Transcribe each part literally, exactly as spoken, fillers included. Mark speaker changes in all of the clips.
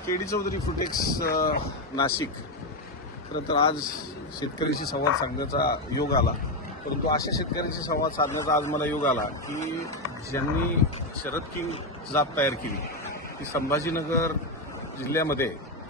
Speaker 1: के D Chaudhari फुटेक्स नाशिक खरं तर आज शेतकऱ्यांशी संवाद साधण्याचा योग आला. परंतु अशा शेतकऱ्यांशी संवाद साधण्याचा आज मला योग आला की ज्यांनी शरद किंग जात तयार केली ती संभाजीनगर जिल्ह्यामध्ये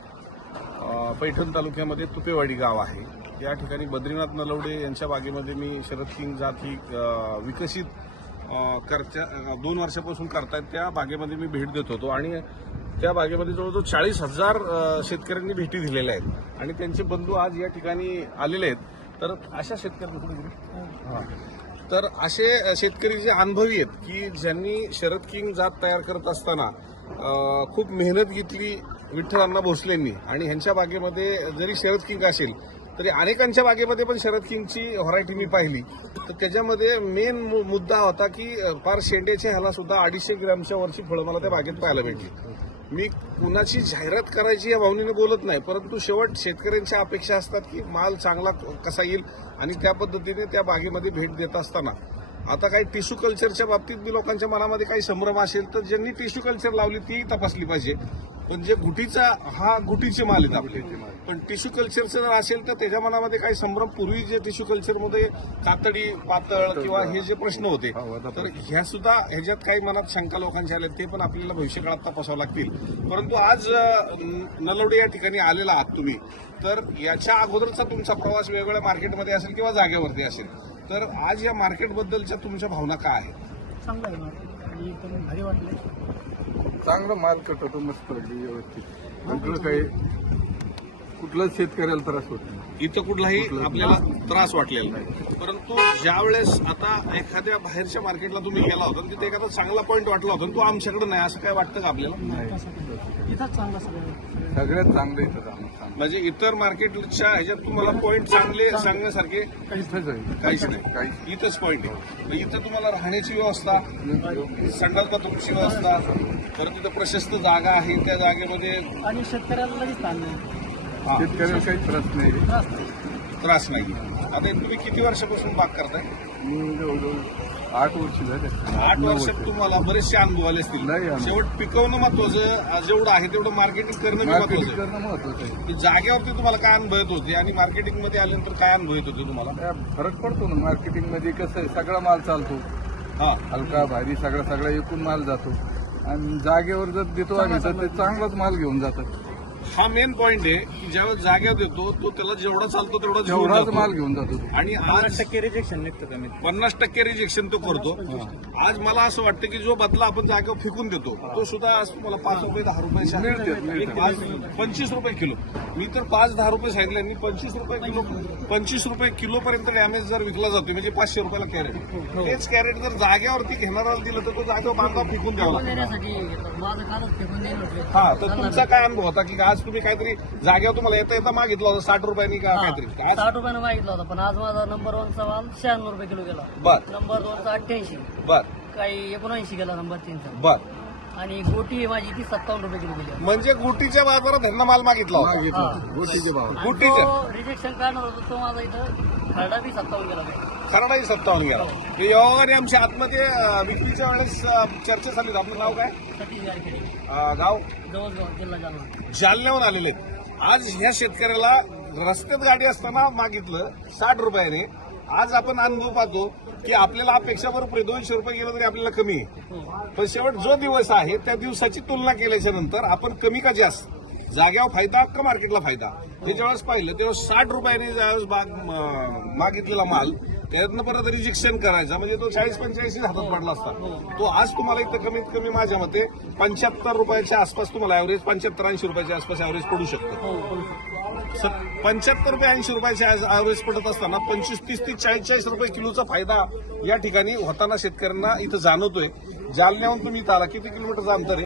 Speaker 1: पैठण तालुक्यामध्ये तुपेवाडी गाव आहे. या ठिकाणी बद्रीनाथ नलवडे यांच्या बागेमध्ये मी शरद किंग जात ही विकसित करत्या दोन वर्षापासून करतायत त्या बागेमध्ये मी भेट देत होतो आणि त्या बागेमध्ये जवळजवळ चाळीस हजार शेतकऱ्यांनी भेटी दिलेल्या आहेत आणि त्यांचे बंधू आज या ठिकाणी आलेले आहेत. तर अशा शेतकऱ्यांना तर असे शेतकरी जे अनुभवी आहेत की ज्यांनी शरद किंग जात तयार करत असताना खूप मेहनत घेतली विठ्ठल अण्णा भोसलेंनी आणि ह्यांच्या बागेमध्ये जरी शरद किंग असेल तरी अनेकांच्या बागेमध्ये पण शरद किंगची व्हरायटी मी पाहिली. तर त्याच्यामध्ये मेन मुद्दा होता की फार शेंड्याच्या ह्याला सुद्धा अडीचशे ग्रॅमच्या वरची फळं मला त्या बागेत पाहायला भेटली. मी कुणाची जाहिरात करायची या भावनेने बोलत नाही, परंतु शेवट शेतकऱ्यांच्या अपेक्षा असतात की माल चांगला कसा येईल आणि त्या पद्धतीने त्या बागेमध्ये भेट देत असताना आता काही टिश्यू कल्चरच्या बाबतीत बी लोकांच्या मनामध्ये काही संभ्रम असेल तर ज्यांनी टिश्यू कल्चर लावली ती तपासली पाहिजे. पण जे गुटीचा हा गुटीचे माल आहेत आपले, पण टिश्यू कल्चरचं जर असेल तर त्याच्या मनामध्ये काही संभ्रम पूर्वी जे टिश्यू कल्चरमध्ये कातडी पातळ किंवा हे जे प्रश्न होते तर ह्या सुद्धा ह्याच्यात काही मनात शंका लोकांच्या आल्या ते पण आपल्याला भविष्यकाळात तपासावं लागतील. परंतु आज नलवडे या ठिकाणी आलेला आहात तुम्ही, तर याच्या अगोदरचा तुमचा प्रवास वेगवेगळ्या मार्केटमध्ये असेल किंवा जागेवरती असेल, तर आज या मार्केटबद्दलच्या तुमच्या भावना काय आहेत?
Speaker 2: चांगलं आहे मार्केट आणि एकदम भारी वाटलं.
Speaker 3: चांगलं माल कट होतो, मस्त वाटली व्यवस्थित. कुठलं काही कुठलाच शेतकऱ्याला त्रास होत नाही,
Speaker 1: इथं कुठलाही आपल्याला त्रास वाटलेला नाही. परंतु ज्या वेळेस आता एखाद्या बाहेरच्या मार्केटला तुम्ही गेला होता तिथे एखादा चांगला पॉईंट वाटला होता तो आमच्याकडे नाही असं काय वाटतं का आपल्याला?
Speaker 2: इथंच चांगलं सगळं
Speaker 3: सगळ्यात चांगलं इथं
Speaker 1: म्हणजे इतर मार्केटच्या ह्याच्यात तुम्हाला पॉईंट चांगले सांगण्यासारखे
Speaker 3: इथंच आहे,
Speaker 1: काहीच नाही, इथंच पॉईंट आहे. इथं तुम्हाला राहण्याची व्यवस्था, संडास बाथरूमची व्यवस्था, परत तिथं प्रशस्त जागा आहे त्या जागेमध्ये
Speaker 2: आणि शेतकऱ्याला लगेच ताण नाही,
Speaker 3: शेतकऱ्याला काही त्रास नाही,
Speaker 2: त्रास नाही.
Speaker 1: त्रास नाही. आता तुम्ही किती वर्षापासून बाग करताय?
Speaker 3: मी जवळजवळ आठ वर्ष झाले.
Speaker 1: आठ वर्षात तुम्हाला बरेचसे अनुभव आले असतील.
Speaker 3: नाही अनुभव.
Speaker 1: शेवट पिकवणं महत्वाचं, जेवढं आहे तेवढं मार्केटिंग करणं बी
Speaker 3: मार्केटिंग
Speaker 1: महत्वाचं.
Speaker 3: करणं महत्वाचं आहे.
Speaker 1: की जागेवरती तुम्हाला काय अनुभव येत होते आणि मार्केटिंग मध्ये आल्यानंतर काय अनुभव येत होते तुम्हाला?
Speaker 3: त्या फरक पडतो ना. मार्केटिंग मध्ये कसं आहे, सगळा माल चालतो,
Speaker 1: हा
Speaker 3: हलका भारी सगळा सगळा एकूण माल जातो आणि जागेवर जर देतो आम्ही तर ते चांगलाच माल घेऊन जातात.
Speaker 1: हा मेन पॉइंट आहे की ज्यावेळेस जागेवर देतो तो त्याला जेवढा चालतो तेवढा घेऊन
Speaker 3: जेवढाच
Speaker 1: जातो.
Speaker 3: माल घेऊन जातो तो.
Speaker 1: आणि आज
Speaker 2: टक्के रिजेक्शन निघतं कमी.
Speaker 1: पन्नास टक्के रिजेक्शन तो करतो. आज मला असं वाटतं की जो बदला आपण जागेवर फेकून देतो तो सुद्धा आज तुम्हाला पाच रुपये दहा रुपये
Speaker 3: मिळते, मिळते.
Speaker 1: आज पंचवीस रुपये किलो. मी तर पाच दहा रुपये सांगितले, मी पंचवीस रुपये किलो पंचवीस रुपये किलो पर्यंत डॅमेज जर विकला जातो म्हणजे पाचशे रुपयाला कॅरेट. तेच कॅरेट जर जागेवरती घेणाऱ्याला दिलं तर तो जागेवर बांधा फेकून द्यावा लागतो. हा, तर तुमचा काय अनुभव होता की आज तुम्ही काहीतरी जागेवर तुम्हाला येता येता मागितला होता साठ रुपयांनी का काहीतरी? आज
Speaker 2: साठ रुपयानं मागितला होता, पण आज माझा नंबर वनचा माल शहाण्णव रुपये किलो गेला.
Speaker 1: बर
Speaker 2: नंबर दोनचा अठ्ठ्याऐंशी,
Speaker 1: बर
Speaker 2: काही एकोणऐंशी गेला नंबर तीनचा.
Speaker 1: बर
Speaker 2: आणि गोटी आहे माझी ती सत्तावन्न रुपये किलो गेली.
Speaker 1: म्हणजे गुटीच्या बाजारात त्यांना माल मागितला होता.
Speaker 3: मागितलं गोटीचे भाव.
Speaker 1: गुटीचं
Speaker 2: रिजेक्शन काढणार होता तो माझा इथं खरडा बी सत्तावन्न गेला.
Speaker 1: खरडाही सत्तावन्न गेला. हे योगाने आमच्या आतमध्ये अं, विक्रीच्या वेळेस अं, चर्चा झाली. आपलं नाव काय?
Speaker 2: सतीश गारखेडे,
Speaker 1: अं, गाव
Speaker 2: जवळजवळ जिल्हा जालना.
Speaker 1: जालन्याहून आलेले आहेत. आज ह्या शेतकऱ्याला रस्त्यात गाडी असताना मागितलं साठ रुपयाने. आज आपण अनुभव पाहतो की आपल्याला अपेक्षा बरोबर दोनशे रुपये गेलं तरी आपल्याला कमी आहे, पण शेवट जो दिवस आहे त्या दिवसाची तुलना केल्याच्या नंतर आपण कमी का जास्त, जाग्यावर फायदा का मार्केटला फायदा, हे ज्यावेळेस पाहिलं तेव्हा साठ रुपयाने ज्यावेळेस बाग मागितलेला माल त्यातनं परत रिजेक्शन करायचा म्हणजे तो चाळीस पंचेचाळीस हातात पडला असता. तो आज तुम्हाला इथं कमीत कमी माझ्या मते पंच्याहत्तर रुपयाच्या आसपास तुम्हाला ऍव्हरेज पंच्याहत्तर ऐंशी रुपयाच्या आसपास ऍव्हरेज पडू शकतो. पंच्याहत्तर रुपये ऐंशी रुपयाच्या ऍव्हरेज पडत असताना पंचवीस तीस तीस चाळीस चाळीस रुपये किलोचा फायदा या ठिकाणी होताना शेतकऱ्यांना इथं जाणवतोय. जालन्याहून तुम्ही इथं आला, किती किलोमीटरचं अंतर आहे?